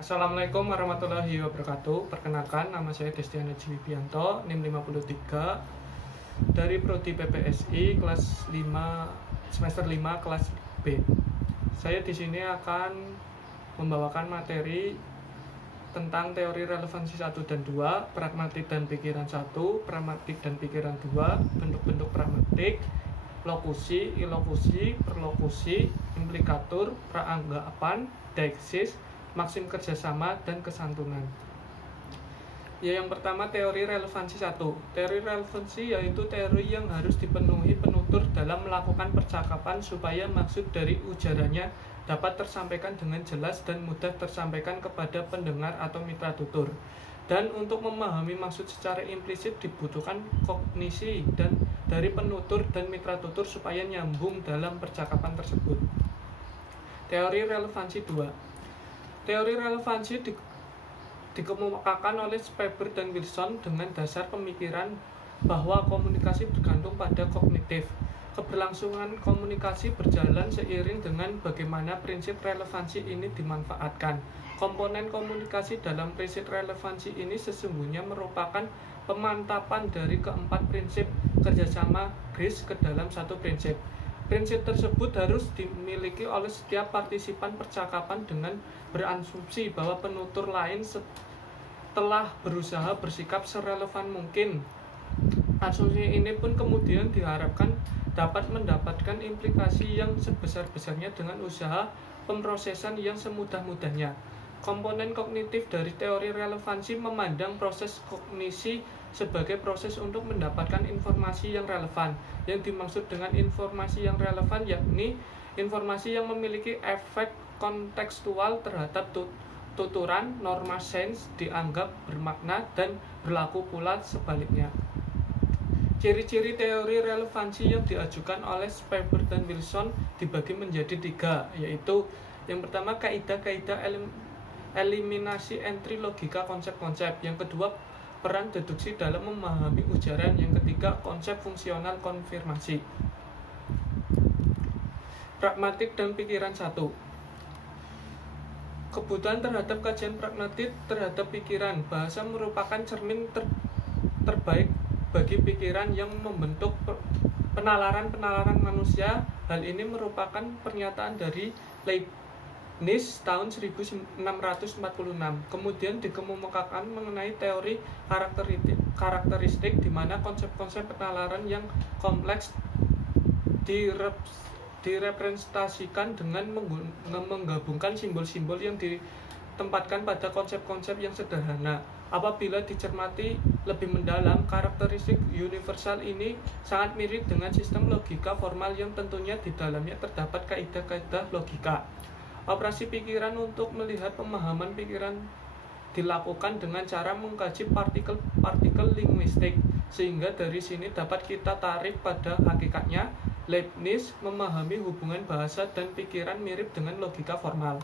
Assalamualaikum warahmatullahi wabarakatuh. Perkenalkan, nama saya Destiana Wibianto, NIM 53 dari Prodi PPSI kelas 5 semester 5 kelas B. Saya di sini akan membawakan materi tentang teori relevansi 1 dan 2, pragmatik dan pikiran 1, pragmatik dan pikiran 2, bentuk-bentuk pragmatik, lokusi, ilokusi, perlokusi, implikatur, praanggapan, deiksis, maksim kerjasama, dan kesantunan. Yang pertama, teori relevansi 1. Teori relevansi yaitu teori yang harus dipenuhi penutur dalam melakukan percakapan supaya maksud dari ujarannya dapat tersampaikan dengan jelas dan mudah tersampaikan kepada pendengar atau mitra tutur. Dan untuk memahami maksud secara implisit dibutuhkan kognisi dan dari penutur dan mitra tutur supaya nyambung dalam percakapan tersebut. Teori relevansi 2. Teori relevansi dikemukakan oleh Speber dan Wilson dengan dasar pemikiran bahwa komunikasi bergantung pada kognitif. Keberlangsungan komunikasi berjalan seiring dengan bagaimana prinsip relevansi ini dimanfaatkan. Komponen komunikasi dalam prinsip relevansi ini sesungguhnya merupakan pemantapan dari keempat prinsip kerjasama GRIS ke dalam satu prinsip. Prinsip tersebut harus dimiliki oleh setiap partisipan percakapan dengan berasumsi bahwa penutur lain telah berusaha bersikap serelevan mungkin. Asumsi ini pun kemudian diharapkan dapat mendapatkan implikasi yang sebesar-besarnya dengan usaha pemrosesan yang semudah-mudahnya. Komponen kognitif dari teori relevansi memandang proses kognisi sebagai proses untuk mendapatkan informasi yang relevan. Yang dimaksud dengan informasi yang relevan yakni informasi yang memiliki efek kontekstual terhadap tuturan, norma sains dianggap bermakna dan berlaku pula sebaliknya. Ciri-ciri teori relevansi yang diajukan oleh Speber dan Wilson dibagi menjadi 3, yaitu yang pertama kaidah-kaidah eliminasi entry logika konsep-konsep, yang kedua peran deduksi dalam memahami ujaran, yang ketiga konsep fungsional konfirmasi. Pragmatik dan pikiran 1. Kebutuhan terhadap kajian pragmatik terhadap pikiran. Bahasa merupakan cermin terbaik bagi pikiran yang membentuk penalaran-penalaran manusia. Hal ini merupakan pernyataan dari Leibniz tahun 1646. Kemudian dikemukakan mengenai teori karakteristik di mana konsep-konsep penalaran yang kompleks direpresentasikan dengan menggabungkan simbol-simbol yang ditempatkan pada konsep-konsep yang sederhana. Apabila dicermati lebih mendalam, karakteristik universal ini sangat mirip dengan sistem logika formal yang tentunya di dalamnya terdapat kaidah-kaidah logika. Operasi pikiran untuk melihat pemahaman pikiran dilakukan dengan cara mengkaji partikel-partikel linguistik, sehingga dari sini dapat kita tarik pada hakikatnya Leibniz memahami hubungan bahasa dan pikiran mirip dengan logika formal.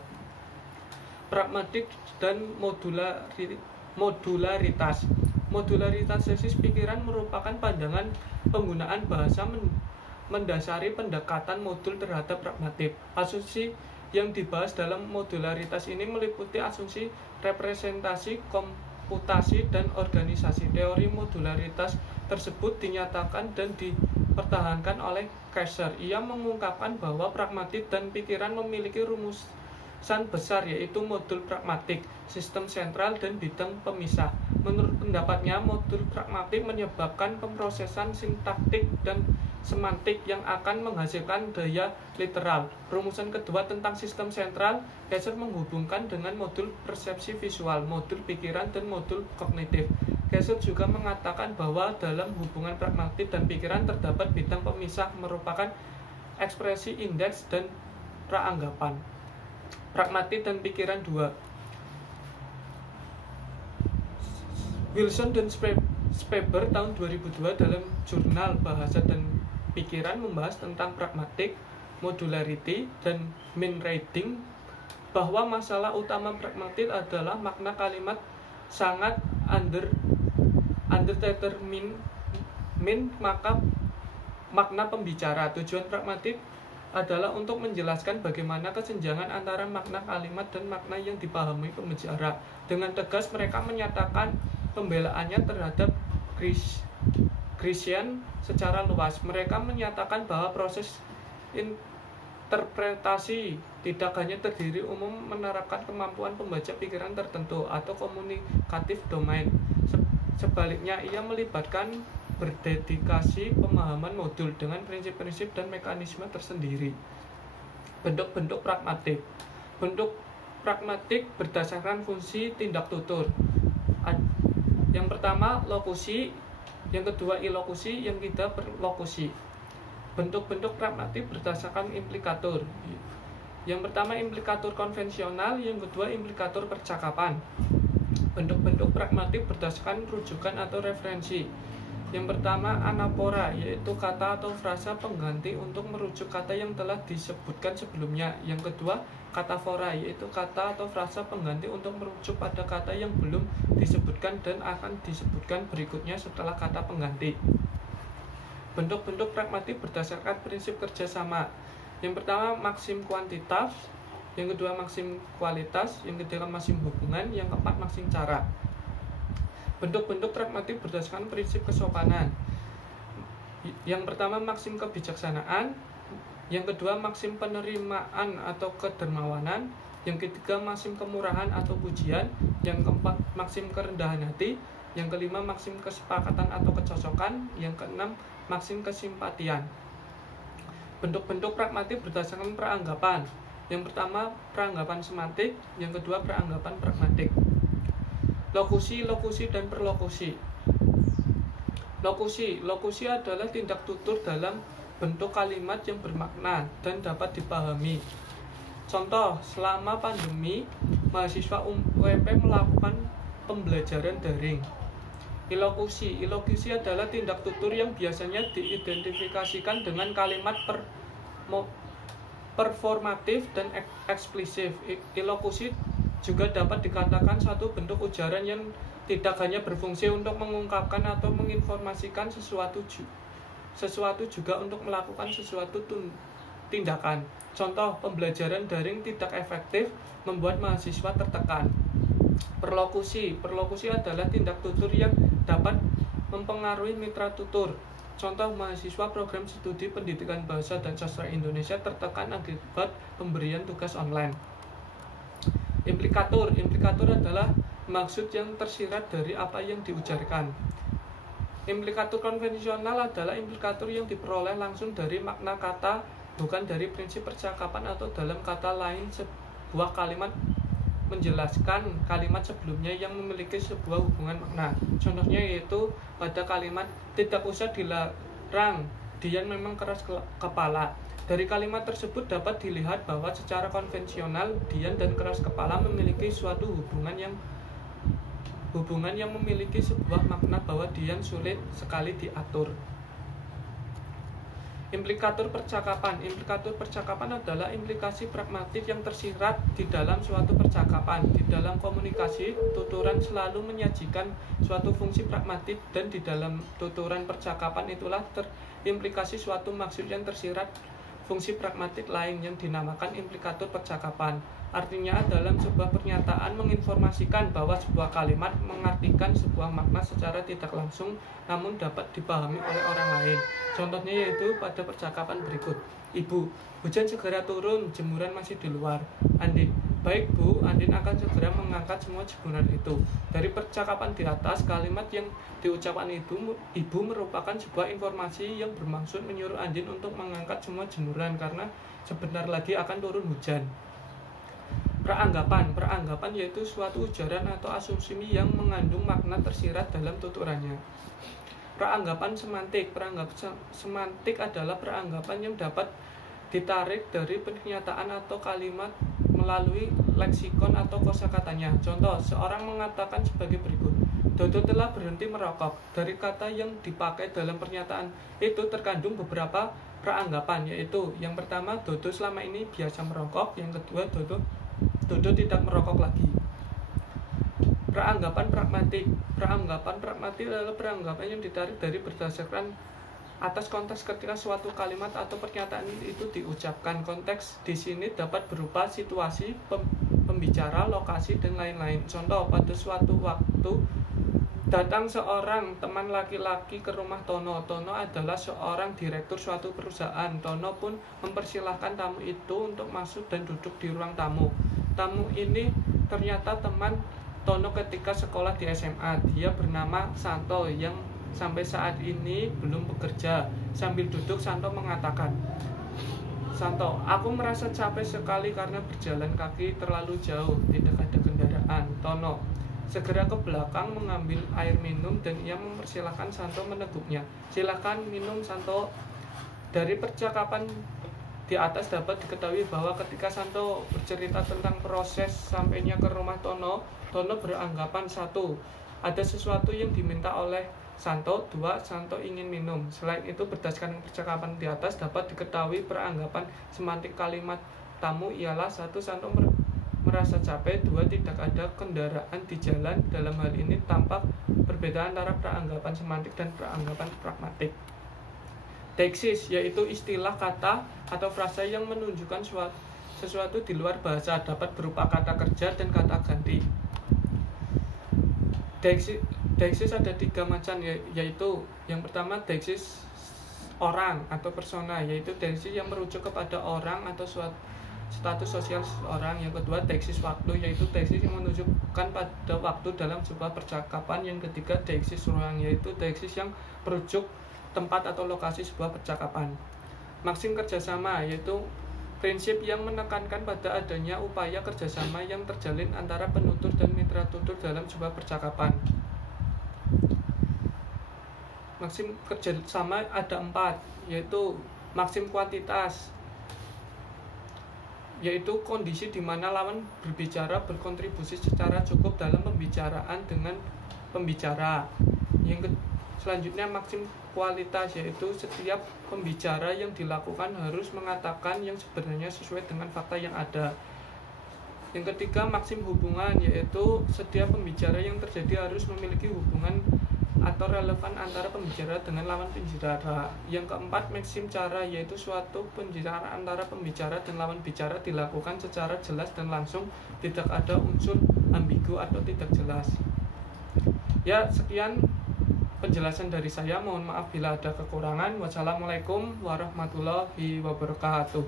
Pragmatik dan modularitas. Modularitas pikiran merupakan pandangan penggunaan bahasa mendasari pendekatan modul terhadap pragmatik. Asumsi yang dibahas dalam modularitas ini meliputi asumsi representasi, komputasi, dan organisasi. Teori modularitas tersebut dinyatakan dan dipertahankan oleh Kaiser. Ia mengungkapkan bahwa pragmatik dan pikiran memiliki rumusan besar, yaitu modul pragmatik, sistem sentral, dan bidang pemisah. Menurut pendapatnya, modul pragmatik menyebabkan pemrosesan sintaktik dan semantik yang akan menghasilkan daya literal. Rumusan kedua tentang sistem sentral, Kaiser menghubungkan dengan modul persepsi visual, modul pikiran, dan modul kognitif. Kaiser juga mengatakan bahwa dalam hubungan pragmatik dan pikiran terdapat bidang pemisah merupakan ekspresi indeks dan praanggapan. Pragmatik dan pikiran 2. Wilson dan Speber tahun 2002 dalam jurnal Bahasa dan Pikiran membahas tentang pragmatik, modularity, dan mean reading, bahwa masalah utama pragmatik adalah makna kalimat sangat underdetermined, maka makna pembicara. Tujuan pragmatik adalah untuk menjelaskan bagaimana kesenjangan antara makna kalimat dan makna yang dipahami pembicara. Dengan tegas mereka menyatakan pembelaannya terhadap Christian secara luas. Mereka menyatakan bahwa proses interpretasi tidak hanya terdiri umum menerapkan kemampuan pembaca pikiran tertentu atau komunikatif domain. Sebaliknya, ia melibatkan berdedikasi pemahaman modul dengan prinsip-prinsip dan mekanisme tersendiri. Bentuk-bentuk pragmatik. Bentuk pragmatik berdasarkan fungsi tindak tutur. Yang pertama lokusi, yang kedua ilokusi, yang ketiga perlokusi. Bentuk-bentuk pragmatik berdasarkan implikatur. Yang pertama implikatur konvensional, yang kedua implikatur percakapan. Bentuk-bentuk pragmatik berdasarkan rujukan atau referensi. Yang pertama anapora, yaitu kata atau frasa pengganti untuk merujuk kata yang telah disebutkan sebelumnya. Yang kedua katafora, yaitu kata atau frasa pengganti untuk merujuk pada kata yang belum disebutkan dan akan disebutkan berikutnya setelah kata pengganti. Bentuk-bentuk pragmatik berdasarkan prinsip kerjasama. Yang pertama maksim kuantitas, yang kedua maksim kualitas, yang ketiga maksim hubungan, yang keempat maksim cara. Bentuk-bentuk pragmatik berdasarkan prinsip kesopanan. Yang pertama maksim kebijaksanaan, yang kedua maksim penerimaan atau kedermawanan, yang ketiga maksim kemurahan atau pujian, yang keempat maksim kerendahan hati, yang kelima maksim kesepakatan atau kecocokan, yang keenam maksim kesimpatian. Bentuk-bentuk pragmatik berdasarkan peranggapan. Yang pertama peranggapan semantik, yang kedua peranggapan pragmatik. Lokusi, lokusi, dan perlokusi. Lokusi adalah tindak tutur dalam bentuk kalimat yang bermakna dan dapat dipahami. Contoh, selama pandemi, mahasiswa UMP melakukan pembelajaran daring. Ilokusi adalah tindak tutur yang biasanya diidentifikasikan dengan kalimat performatif dan eksplisit. Ilokusi juga dapat dikatakan satu bentuk ujaran yang tidak hanya berfungsi untuk mengungkapkan atau menginformasikan sesuatu juga untuk melakukan sesuatu tindakan. Contoh, pembelajaran daring tidak efektif membuat mahasiswa tertekan. Perlokusi adalah tindak tutur yang dapat mempengaruhi mitra tutur. Contoh, mahasiswa program studi pendidikan bahasa dan sastra Indonesia tertekan akibat pemberian tugas online. Implikatur adalah maksud yang tersirat dari apa yang diujarkan. Implikatur konvensional adalah implikatur yang diperoleh langsung dari makna kata, bukan dari prinsip percakapan atau dalam kata lain sebuah kalimat menjelaskan kalimat sebelumnya yang memiliki sebuah hubungan makna. Contohnya yaitu pada kalimat tidak usah dilarang, Dian memang keras kepala. Dari kalimat tersebut dapat dilihat bahwa secara konvensional Dian dan keras kepala memiliki suatu hubungan yang memiliki sebuah makna bahwa Dian sulit sekali diatur. Implikatur percakapan adalah implikasi pragmatik yang tersirat di dalam suatu percakapan. Di dalam komunikasi, tuturan selalu menyajikan suatu fungsi pragmatik, dan di dalam tuturan percakapan itulah terimplikasi suatu maksud yang tersirat fungsi pragmatik lain yang dinamakan implikatur percakapan. Artinya dalam sebuah pernyataan menginformasikan bahwa sebuah kalimat mengartikan sebuah makna secara tidak langsung namun dapat dipahami oleh orang lain. Contohnya yaitu pada percakapan berikut. Ibu, hujan segera turun, jemuran masih di luar. Andin, baik Bu, Andin akan segera mengangkat semua jemuran itu. Dari percakapan di atas, kalimat yang diucapkan ibu merupakan sebuah informasi yang bermaksud menyuruh Andin untuk mengangkat semua jemuran karena sebentar lagi akan turun hujan. Peranggapan yaitu suatu ujaran atau asumsi yang mengandung makna tersirat dalam tuturannya. Peranggapan semantik adalah peranggapan yang dapat ditarik dari pernyataan atau kalimat melalui leksikon atau kosakatanya. Contoh, seorang mengatakan sebagai berikut. Dodo telah berhenti merokok. Dari kata yang dipakai dalam pernyataan itu terkandung beberapa peranggapan, yaitu yang pertama, Dodo selama ini biasa merokok. Yang kedua, Dodo tidak merokok lagi. Peranggapan pragmatik adalah peranggapan yang ditarik dari berdasarkan atas konteks ketika suatu kalimat atau pernyataan itu diucapkan. Konteks di sini dapat berupa situasi, pembicara, lokasi, dan lain-lain. Contoh, pada suatu waktu datang seorang teman laki-laki ke rumah Tono. Tono adalah seorang direktur suatu perusahaan. Tono pun mempersilahkan tamu itu untuk masuk dan duduk di ruang tamu. Tamu ini ternyata teman Tono ketika sekolah di SMA. Dia bernama Santo yang sampai saat ini belum bekerja. Sambil duduk, Santo mengatakan, "Santo, aku merasa capek sekali karena berjalan kaki terlalu jauh, tidak ada kendaraan." Tono segera ke belakang mengambil air minum dan ia mempersilahkan Santo meneguknya. "Silakan minum, Santo." Dari percakapan di atas dapat diketahui bahwa ketika Santo bercerita tentang proses sampainya ke rumah Tono, Tono beranggapan 1. Ada sesuatu yang diminta oleh Santo. 2. Santo ingin minum. Selain itu, berdasarkan percakapan di atas dapat diketahui peranggapan semantik kalimat tamu ialah 1. Santo merasa capek. 2. Tidak ada kendaraan di jalan. Dalam hal ini tampak perbedaan antara peranggapan semantik dan peranggapan pragmatik. Deiksis yaitu istilah kata atau frasa yang menunjukkan sesuatu di luar bahasa, dapat berupa kata kerja dan kata ganti. Deiksis ada 3 macam, yaitu yang pertama deiksis orang atau persona, yaitu deiksis yang merujuk kepada orang atau suatu status sosial seseorang. Yang kedua deiksis waktu, yaitu deiksis yang menunjukkan pada waktu dalam sebuah percakapan. Yang ketiga deiksis ruang, yaitu deiksis yang merujuk tempat atau lokasi sebuah percakapan. Maksim kerjasama yaitu prinsip yang menekankan pada adanya upaya kerjasama yang terjalin antara penutur dan mitra tutur dalam sebuah percakapan. Maksim kerjasama ada 4, yaitu maksim kuantitas, yaitu kondisi di mana lawan berbicara berkontribusi secara cukup dalam pembicaraan dengan pembicara. Selanjutnya maksim kualitas, yaitu setiap pembicara yang dilakukan harus mengatakan yang sebenarnya sesuai dengan fakta yang ada. Yang ketiga maksim hubungan, yaitu setiap pembicara yang terjadi harus memiliki hubungan atau relevan antara pembicara dengan lawan pembicara. Yang keempat maksim cara, yaitu suatu pembicaraan antara pembicara dan lawan bicara dilakukan secara jelas dan langsung, tidak ada unsur ambigu atau tidak jelas. Ya, sekian penjelasan dari saya. Mohon maaf bila ada kekurangan. Wassalamualaikum warahmatullahi wabarakatuh.